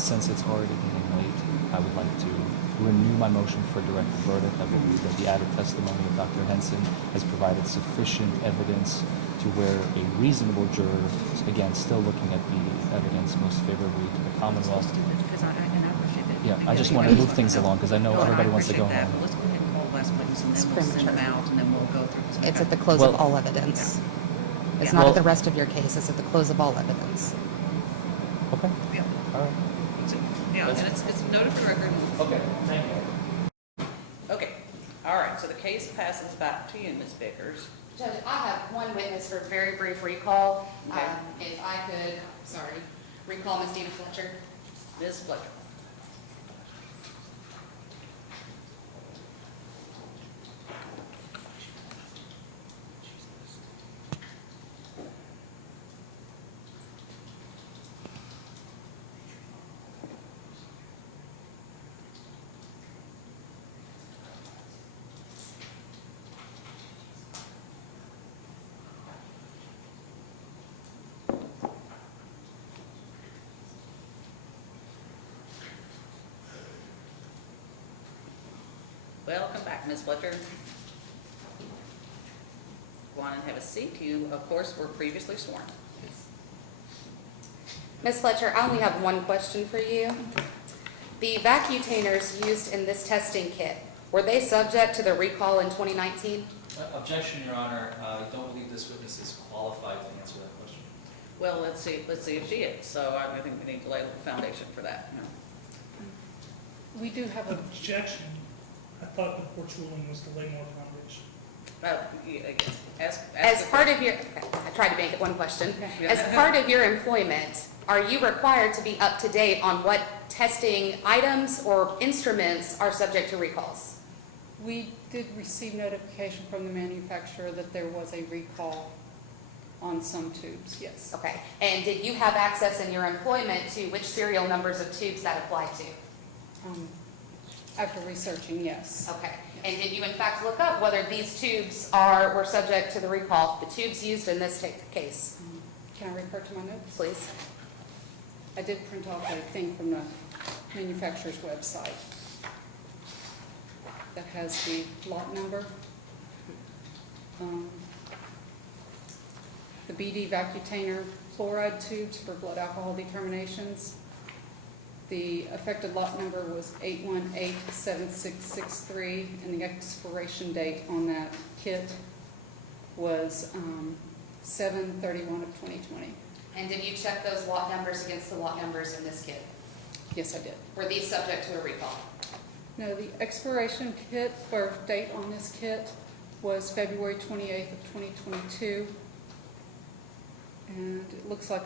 Since it's already getting late, I would like to renew my motion for directed verdict. I believe that the added testimony of Dr. Henson has provided sufficient evidence to where a reasonable juror, again, still looking at the evidence most favorably to the Commonwealth. Yeah, I just want to move things along because I know everybody wants to go home. Let's go ahead and call last witness and then we'll send them out and then we'll go through this. It's at the close of all evidence. It's not at the rest of your case. It's at the close of all evidence. Okay. Yeah. All right. Yeah, and it's noted for record. Okay. Thank you. Okay. All right. So the case passes back to you, Ms. Vickers. Judge, I have one witness for a very brief recall. Okay. If I could, recall Ms. Dina Fletcher. Ms. Fletcher. Welcome back, Ms. Fletcher. Go on and have a seat. You, of course, were previously sworn. Ms. Fletcher, I only have one question for you. The vacutainers used in this testing kit, were they subject to the recall in 2019? Objection, Your Honor. I don't believe this witness is qualified to answer that question. Well, let's see if she is. So I think we need to lay the foundation for that. We do have a, Objection. I thought the court's ruling was to lay more foundation. As part of your, I tried to make it one question. As part of your employment, are you required to be up to date on what testing items or instruments are subject to recalls? we did receive notification from the manufacturer that there was a recall on some tubes, yes. Okay, and did you have access in your employment to which serial numbers of tubes that apply to? After researching, yes. Okay, and did you in fact look up whether these tubes were subject to the recall, the tubes used in this case? Can I refer to my notes? Please. I did print off a thing from the manufacturer's website that has the lot number. The BD Vacutainer fluoride tubes for blood alcohol determinations. The affected lot number was 8187663, and the expiration date on that kit was 7/31 of 2020. And did you check those lot numbers against the lot numbers in this kit? Yes, I did. Were these subject to a recall? No, the expiration kit or date on this kit was February 28th of 2022. And it looks like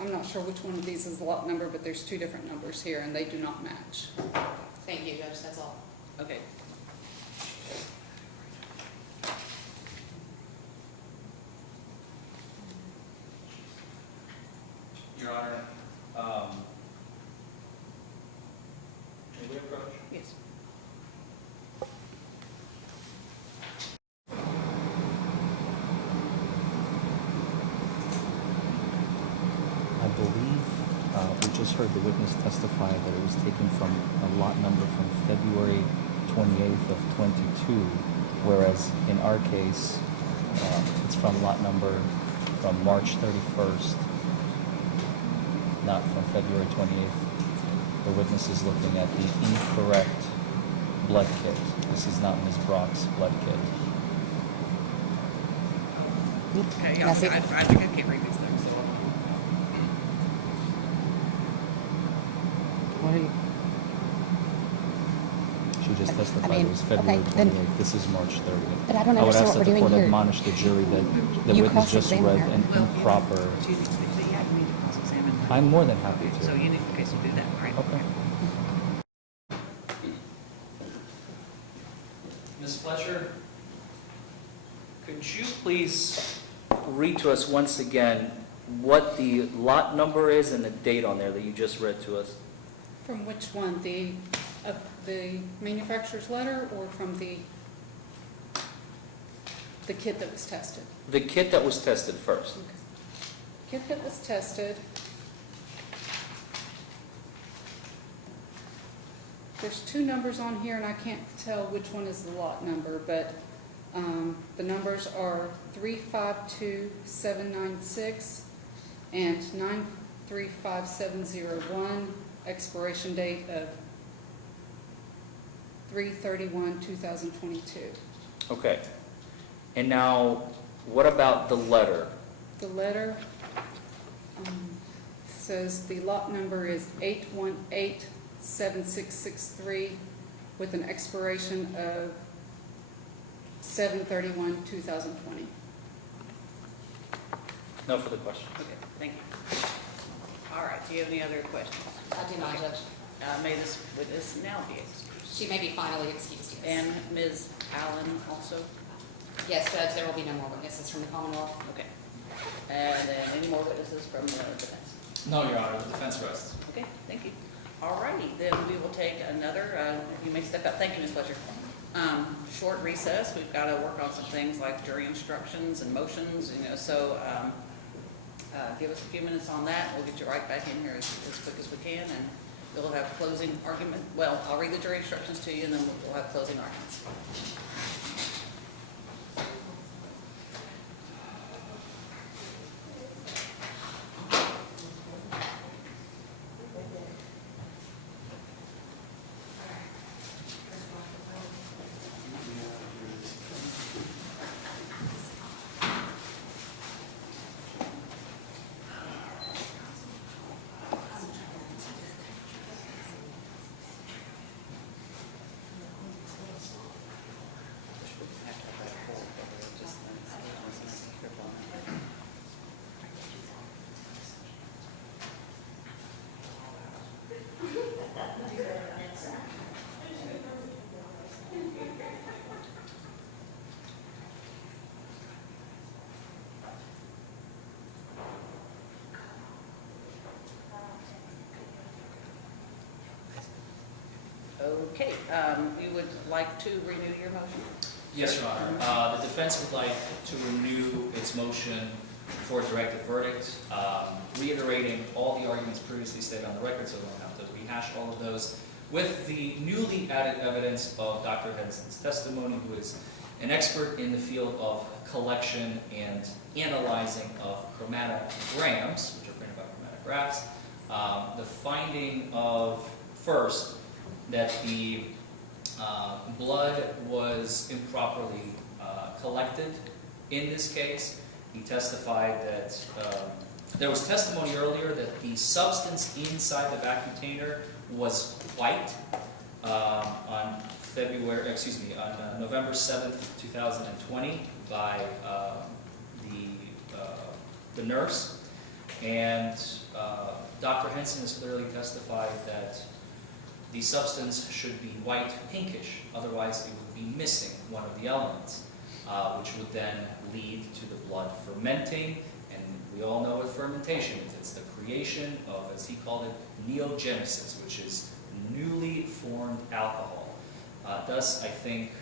I'm not sure which one of these is the lot number, but there's two different numbers here and they do not match. Thank you, Judge, that's all. Okay. Your Honor, may we approach? Yes. I believe we just heard the witness testify that it was taken from a lot number from February 28th of 22, whereas in our case, it's from lot number from March 31st, not from February 28th. The witness is looking at the incorrect blood kit. This is not Ms. Brock's blood kit. Okay, yeah, Yes, I think I can't read these things. So. What are you? She just testified I mean, it was February okay, then- 28th. This is March 30th. But I don't I would understand ask what that we're the doing court here. admonish the jury that the You witness just cross-examine read her. an improper. Yeah, you need to cross-examine. I'm more than happy to. So you need, okay, so do that, right? Okay. Ms. Fletcher, could you please read to us once again what the lot number is and the date on there that you just read to us? From which one? The manufacturer's letter or from the kit that was tested? The kit that was tested first. Okay. Kit that was tested there's two numbers on here, and I can't tell which one is the lot number, but the numbers are 352796 and 935701, expiration date of 3/31/2022. Okay. And now, what about the letter? The letter says the lot number is 8187663 with an expiration of 7/31/2020. No further questions. Okay, thank you. All right, do you have any other questions? I do not, Judge. May this witness now be excused? She may be finally excused, yes. And Ms. Allen also? Yes, Judge, there will be no more witnesses from the Commonwealth. Okay. And then any more witnesses from the defense? No, Your Honor, the defense rests. Okay, thank you. All righty, then we will take another, you may step up. Thank you, Ms. Fletcher. Short recess. We've got to work on some things like jury instructions and motions, so give us a few minutes on that. We'll get you right back in here as quick as we can, and we'll have closing argument. Well, I'll read the jury instructions to you, and then we'll have closing arguments. Okay, you would like to renew your motion? Yes, Your Honor. The defense would like to renew its motion for a directed verdict, reiterating all the arguments previously stated on the record, so we don't have to rehash all of those, with the newly added evidence of Dr. Henson's testimony, who is an expert in the field of collection and analyzing of chromatograms, which are printed by chromatographs. The finding of, first, that the blood was improperly collected in this case. He testified that there was testimony earlier that the substance inside the vacuum container was white on November 7th, 2020 by the nurse. And Dr. Henson has clearly testified that the substance should be white pinkish, otherwise it would be missing one of the elements, which would then lead to the blood fermenting. And we all know what fermentation is. It's the creation of, as he called it, neogenesis, which is newly formed alcohol. Thus, I think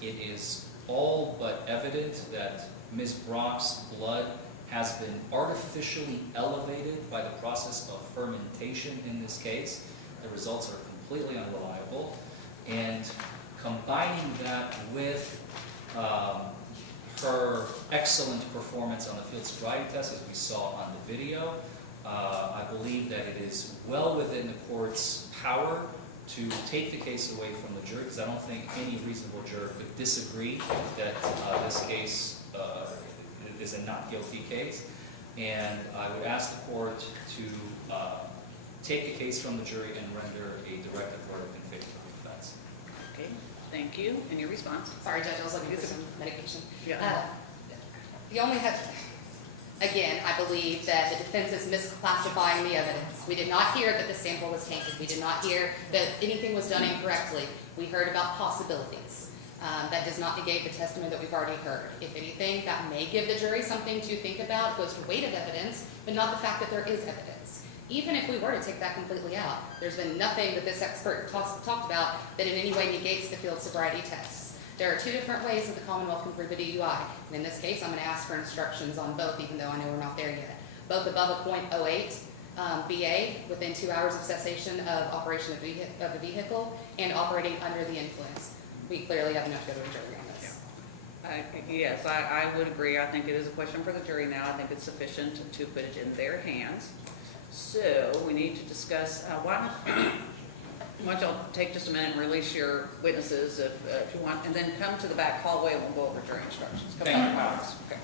it is all but evident that Ms. Brock's blood has been artificially elevated by the process of fermentation in this case. The results are completely unreliable. And combining that with her excellent performance on the field sobriety test, as we saw on the video, I believe that it is well within the court's power to take the case away from the jury, because I don't think any reasonable juror could disagree that this case is a not guilty case. And I would ask the court to take the case from the jury and render a directed verdict in favor of the defense. Okay, thank you. And your response? Sorry, Judge, I was looking for some medication. Yeah. The only again, I believe that the defense is misclassifying the evidence. We did not hear that the sample was tainted. We did not hear that anything was done incorrectly. We heard about possibilities. That does not negate the testimony that we've already heard. If anything, that may give the jury something to think about. It goes to weight of evidence, but not the fact that there is evidence. Even if we were to take that completely out, there's been nothing that this expert talked about that in any way negates the field sobriety tests. There are two different ways that the Commonwealth can prove a DUI. And in this case, I'm going to ask for instructions on both, even though I know we're not there yet. Both above a .08 BA within 2 hours of cessation of operation of the vehicle and operating under the influence. We clearly have enough to go to a jury on this. Yes, I would agree. I think it is a question for the jury now. I think it's sufficient to put it in their hands. So we need to discuss, why don't y'all take just a minute and release your witnesses if you want, and then come to the back hallway and we'll go over jury instructions. Come Thank back. you. Okay.